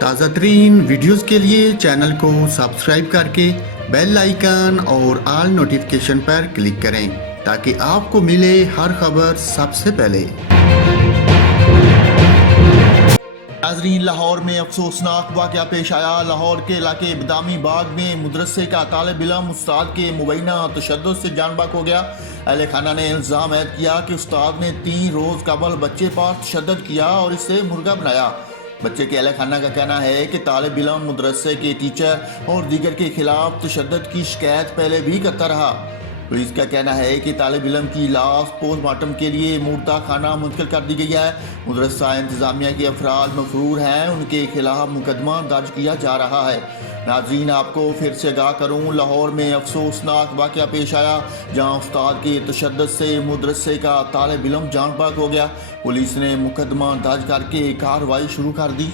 تازہ ترین ویڈیوز کے لیے چینل کو سبسکرائب کر کے بیل آئیکن اور آل نوٹیفیکیشن پر کلک کریں تاکہ آپ کو ملے ہر خبر سب سے پہلے۔ ناظرین، لاہور میں افسوسناک واقعہ پیش آیا۔ لاہور کے علاقے بادامی باغ میں مدرسے کا طالب علم استاد کے مبینہ تشدد سے جان بحق ہو گیا۔ اہل خانہ نے الزام عائد کیا کہ استاد نے 3 روز قبل بچے پر تشدد کیا اور اسے مرغا بنایا۔ بچے کے اہل خانہ کا کہنا ہے کہ طالب علم مدرسے کے ٹیچر اور دیگر کے خلاف تشدد کی شکایت پہلے بھی کرتا رہا۔ پولیس کا کہنا ہے کہ طالب علم کی لاش پوسٹ مارٹم کے لیے مردہ خانہ منتقل کر دی گئی ہے۔ مدرسہ انتظامیہ کے افراد مفرور ہیں، ان کے خلاف مقدمہ درج کیا جا رہا ہے۔ ناظرین، آپ کو پھر سے آگاہ کروں، لاہور میں افسوسناک واقعہ پیش آیا جہاں استاد کے تشدد سے مدرسے کا طالب علم جان بحق ہو گیا۔ پولیس نے مقدمہ درج کر کے کارروائی شروع کر دی۔